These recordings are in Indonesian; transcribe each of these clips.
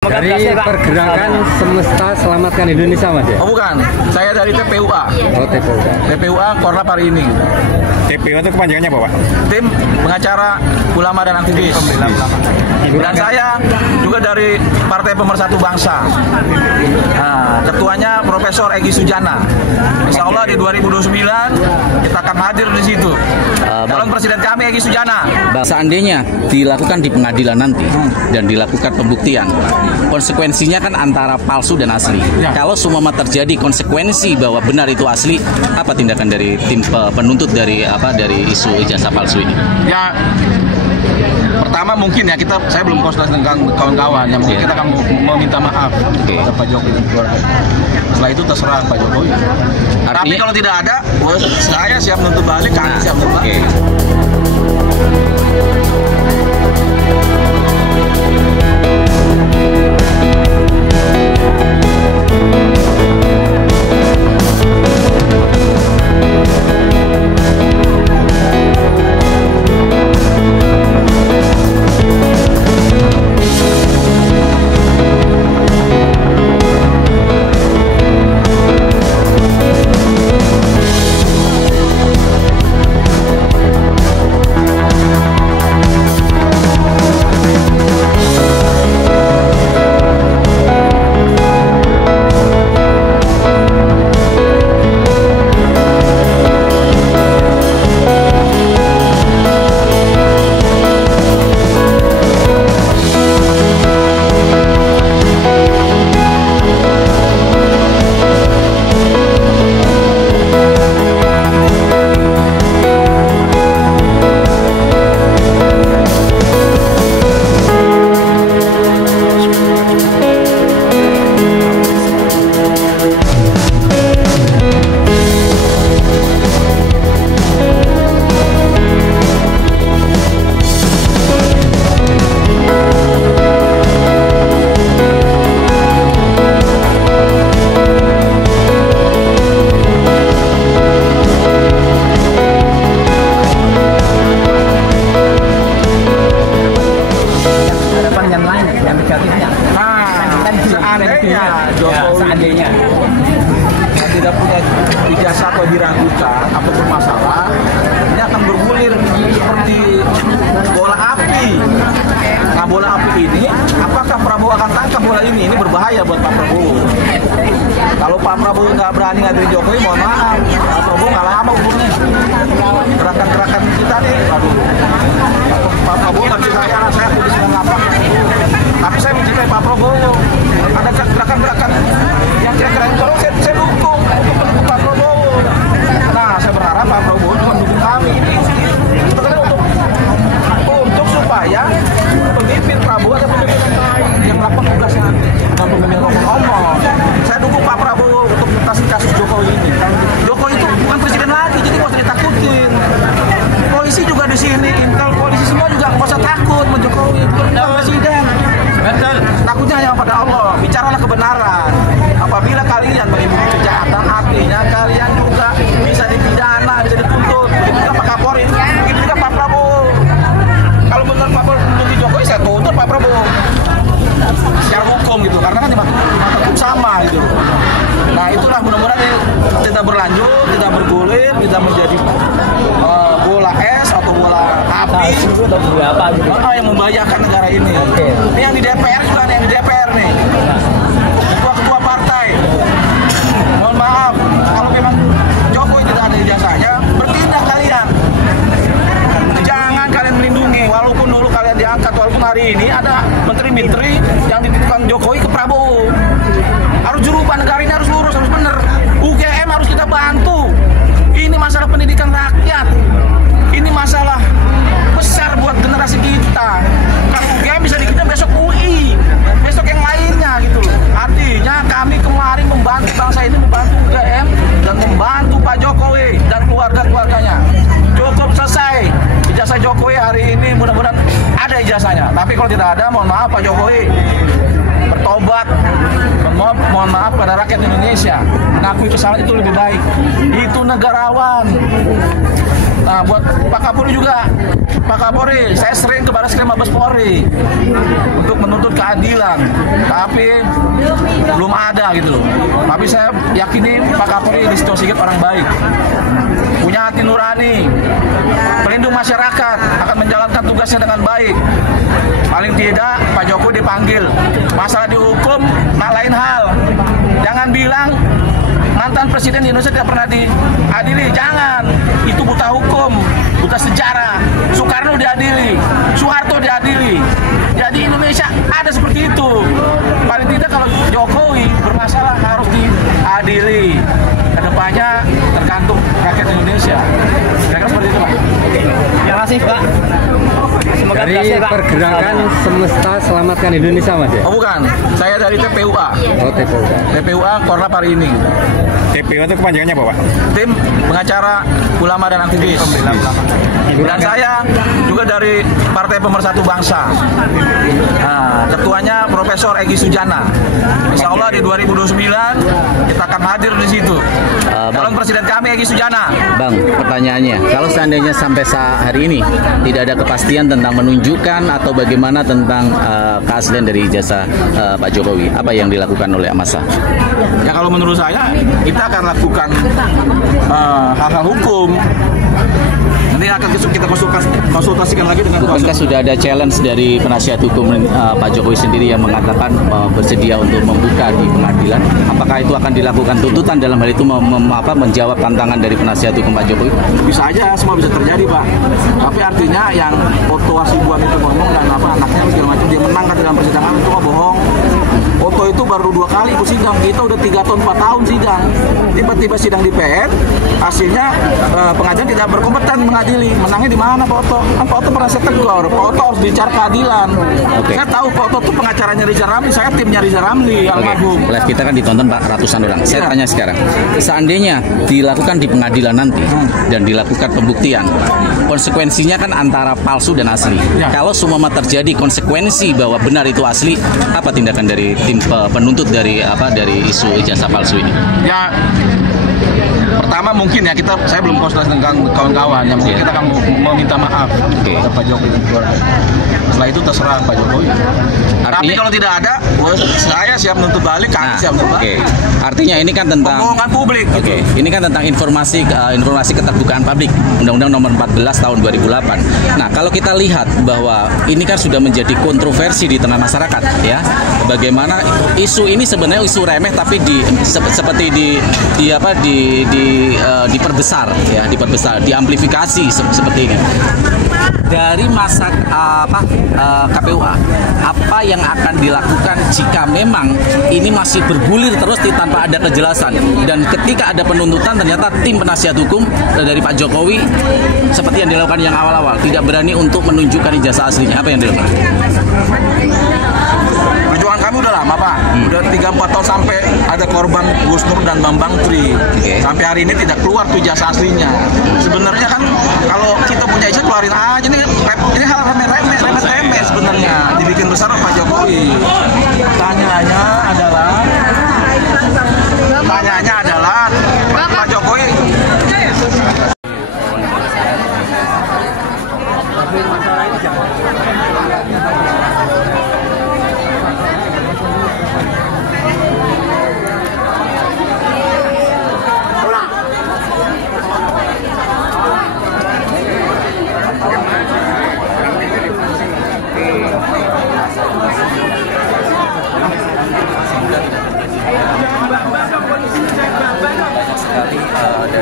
Dari pergerakan Semesta Selamatkan Indonesia, Mas ya? Oh bukan, saya dari TPUA. Oh, TPUA. TPUA Korlap hari ini. TPUA itu kepanjangannya apa, Pak? Tim pengacara ulama dan aktivis. Dan saya juga dari Partai Pemersatu Bangsa. Nah, ketuanya Profesor Egy Sujana. Insya Allah di 2029 kita akan hadir di situ. Calon presiden kami Egy Sujana. Seandainya dilakukan di pengadilan nanti dan dilakukan pembuktian, konsekuensinya kan antara palsu dan asli. Ya. Kalau semua terjadi konsekuensi bahwa benar itu asli, apa tindakan dari tim penuntut dari isu ijazah palsu ini? Ya, pertama mungkin ya saya belum konsultasi dengan kawan-kawan. Yang mungkin kita akan meminta maaf kepada Pak Jokowi dan keluarga. Setelah itu terserah Pak Jokowi. Tapi kalau tidak ada, saya siap menuntut balik, kami siap menuntut balik. Seandainya tidak punya ijazah atau diragukan ataupun masalah, ini akan bergulir seperti bola api. Nah, bola api ini, apakah Prabowo akan tangkap bola ini? Ini berbahaya buat Pak Prabowo. Kalau Pak Prabowo nggak berani ngaduin Jokowi, mohon maaf, Pak Prabowo nggak lama umurnya. Gerakan-gerakan kita nih, aduh. Pak Prabowo nggak bisa saya aktif di 98. Tapi saya mencintai Pak Prabowo. Ada gerakan-gerakan yang kira-kira kalau saya dukung untuk mendukung Pak Prabowo. Nah, saya berharap Pak Prabowo juga mendukung kami. Itu kan untuk supaya pemimpin Prabowo ada pemimpin yang lain yang melakukan tugasnya, bukan pemimpin ngomong. Saya dukung Pak Prabowo untuk mengatasi kasus Jokowi ini. Jokowi itu bukan presiden lagi, jadi nggak usah ditakutin. Polisi juga di sini, intel polisi semua juga nggak usah takut sama Jokowi, bukan presiden. Takutnya hanya pada Allah. Bicaralah kebenaran. Apabila kalian menimbulkan kejahatan, artinya kalian juga bisa dipidana, bisa dituntut. Begitu juga Pak Kapolri, begitu juga Pak Prabowo. Kalau benar Pak Prabowo menuntut Jokowi, saya tuntut Pak Prabowo secara hukum gitu, karena kan di mata hukum sama gitu. Nah, itulah mudah-mudahan tidak berlanjut, tidak bergulir, tidak menjadi bola es atau bola api yang membahayakan negara ini. Ini yang di DPR juga nih, yang di DPR nih, ketua-ketua partai. Mohon maaf, kalau memang Jokowi tidak ada ijazahnya, bertindak kalian. Jangan kalian melindungi, walaupun dulu kalian diangkat, walaupun hari ini ada menteri-menteri yang dititipkan Jokowi ke Prabowo. Harus dirubah, negara ini harus lurus, harus benar. UGM harus kita bantu. Ini masalah pendidikan rakyat. Ini masalah besar buat generasi kita. Kalau UGM bisa dikita besok UI, besok yang lainnya gitu. Artinya kami kemarin membantu bangsa ini, membantu UGM dan membantu Pak Jokowi dan keluarga-keluarganya. Cukup selesai. Ijazah Jokowi hari ini mudah-mudahan ada ijazahnya. Tapi kalau tidak ada, mohon maaf Pak Jokowi, bertobat, mohon maaf pada rakyat Indonesia. Mengakui kesalahan itu lebih baik. Itu negarawan. Nah, buat Pak Kapolri juga, Pak Kapolri, saya sering ke Baris Krim Mabes Polri untuk menuntut keadilan, tapi belum ada gitu loh. Tapi saya yakini Pak Kapolri Listio Sigit orang baik, punya hati nurani, pelindung masyarakat, akan menjalankan tugasnya dengan baik. Paling tidak Pak Jokowi dipanggil, masalah dihukum, nah lain hal. Jangan bilang mantan presiden di Indonesia tidak pernah diadili, jangan. Itu buta hukum, buta sejarah. Soekarno diadili, Soeharto diadili. Jadi Indonesia ada seperti itu. Paling tidak kalau Jokowi bermasalah harus diadili. Kedepannya tergantung rakyat Indonesia. Kira-kira seperti itu, Pak. Terima kasih, Pak. Semoga Dari berhasil, Pak. pergerakan Semesta Selamatkan Indonesia, Mas ya? Oh bukan, saya dari TPUA. Oh, TPUA. TPUA Korlap hari ini. TPU itu kepanjangannya apa, Pak? Tim pengacara ulama dan aktivis. Dan saya juga dari Partai Pemersatu Bangsa. Nah, ketuanya Profesor Egy Sujana. Insya Allah di 2029 kita akan hadir di situ. Calon presiden kami Egy Sujana. Bang, pertanyaannya, kalau seandainya sampai hari ini tidak ada kepastian tentang menunjukkan atau bagaimana tentang keaslian dari ijazah Pak Jokowi, apa yang dilakukan oleh massa? Ya kalau menurut saya kita akan lakukan hal-hal hukum. Nanti akan kita konsultasikan lagi dengan Bukankah sudah ada challenge dari penasihat hukum Pak Jokowi sendiri yang mengatakan bersedia untuk membuka di pengadilan? Apakah itu akan dilakukan tuntutan dalam hal itu menjawab tantangan dari penasihat hukum Pak Jokowi? Bisa aja, semua bisa terjadi, Pak. Tapi artinya yang Otto Hasibuan itu ngomong dan anaknya segala macam dia menang kan dalam persidangan itu mah bohong. Otto itu baru 2 kali ikut sidang, kita udah 3 tahun 4 tahun sidang. Tiba-tiba sidang di PN, hasilnya pengadilan tidak berkompeten mengadili. Menangnya di mana Pak Otto? Kan Pak Otto pernah saya tegur, Pak Otto harus bicara keadilan. Oke. Saya tahu Pak Otto itu pengacaranya Riza Ramli, saya timnya Riza Ramli, almarhum. Live kita kan ditonton ratusan orang. Saya tanya sekarang, seandainya dilakukan di pengadilan nanti dan dilakukan pembuktian, konsekuensinya kan antara palsu dan asli. Ya. Kalau semua terjadi konsekuensi bahwa benar itu asli, apa tindakan dari tim penuntut dari isu ijazah palsu ini? Ya, pertama mungkin ya saya belum konsultasi dengan kawan-kawan, yang mungkin kita akan meminta maaf kepada Pak Jokowi. Setelah itu terserah Pak Jokowi. Tapi kalau tidak ada, saya siap menuntut balik, kami siap menuntut balik. Artinya ini kan tentang pembohongan publik. Ini kan tentang informasi keterbukaan publik, Undang-Undang Nomor 14 Tahun 2008. Nah, kalau kita lihat bahwa ini kan sudah menjadi kontroversi di tengah masyarakat, ya. Bagaimana isu ini sebenarnya isu remeh tapi seperti diperbesar, ya, diamplifikasi seperti ini. Dari masa KPUA, apa yang akan dilakukan jika memang ini masih bergulir terus tanpa ada kejelasan, dan ketika ada penuntutan ternyata tim penasihat hukum dari Pak Jokowi seperti yang dilakukan yang awal-awal tidak berani untuk menunjukkan ijazah aslinya, apa yang dilakukan? Perjuangan kami udah lama, Pak. Udah 3-4 tahun sampai ada korban Gus Nur dan Bambang Tri. Sampai hari ini tidak keluar tuh ijazah aslinya. Sebenarnya kan kalau kita punya ijazah keluarin aja, ini hal remeh sebenarnya dibikin besar Pak Jokowi. Pertanyaannya adalah Pak Jokowi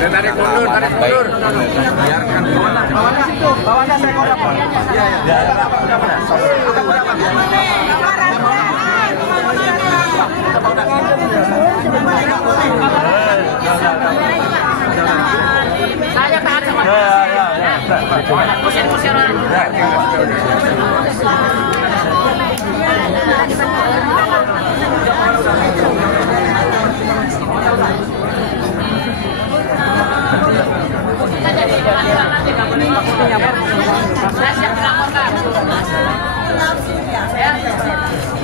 Tarik mundur. biarkan bawaannya saya kodak, Pak. Saya tahan sama pusing-pusing orang. Saya siap dilaporkan.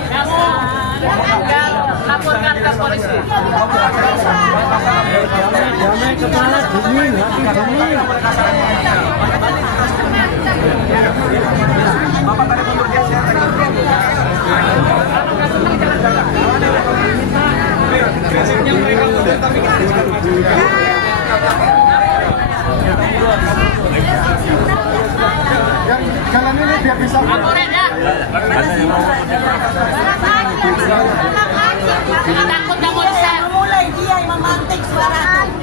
Kamu laporkan ke polisi. Damai kepala dingin, hati dingin. Bapak tadi mundur geser Jalan ini biar bisa. Laporin ya. Takut nggak mau disel. Mulai dia yang memantik suara itu.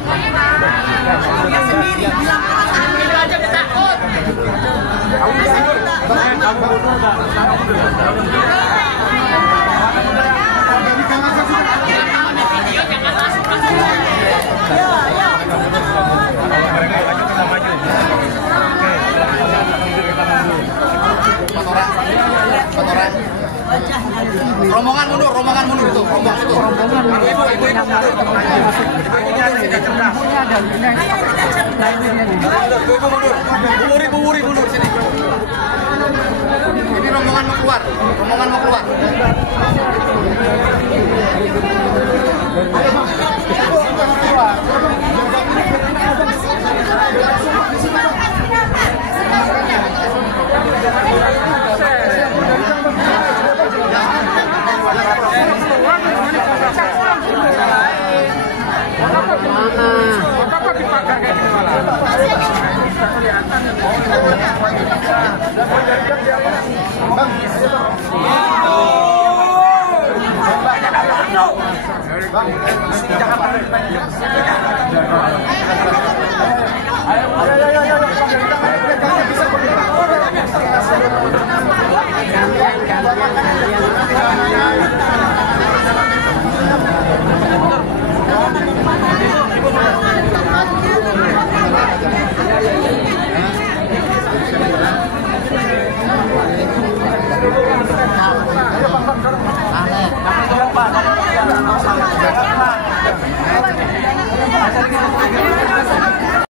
Dia sendiri bilang Itu aja udah takut. Video jangan masuk ke sini. Rombongan mundur itu, rombongan itu. Buburi mundur sini. Ini rombongan mau keluar. Ayo.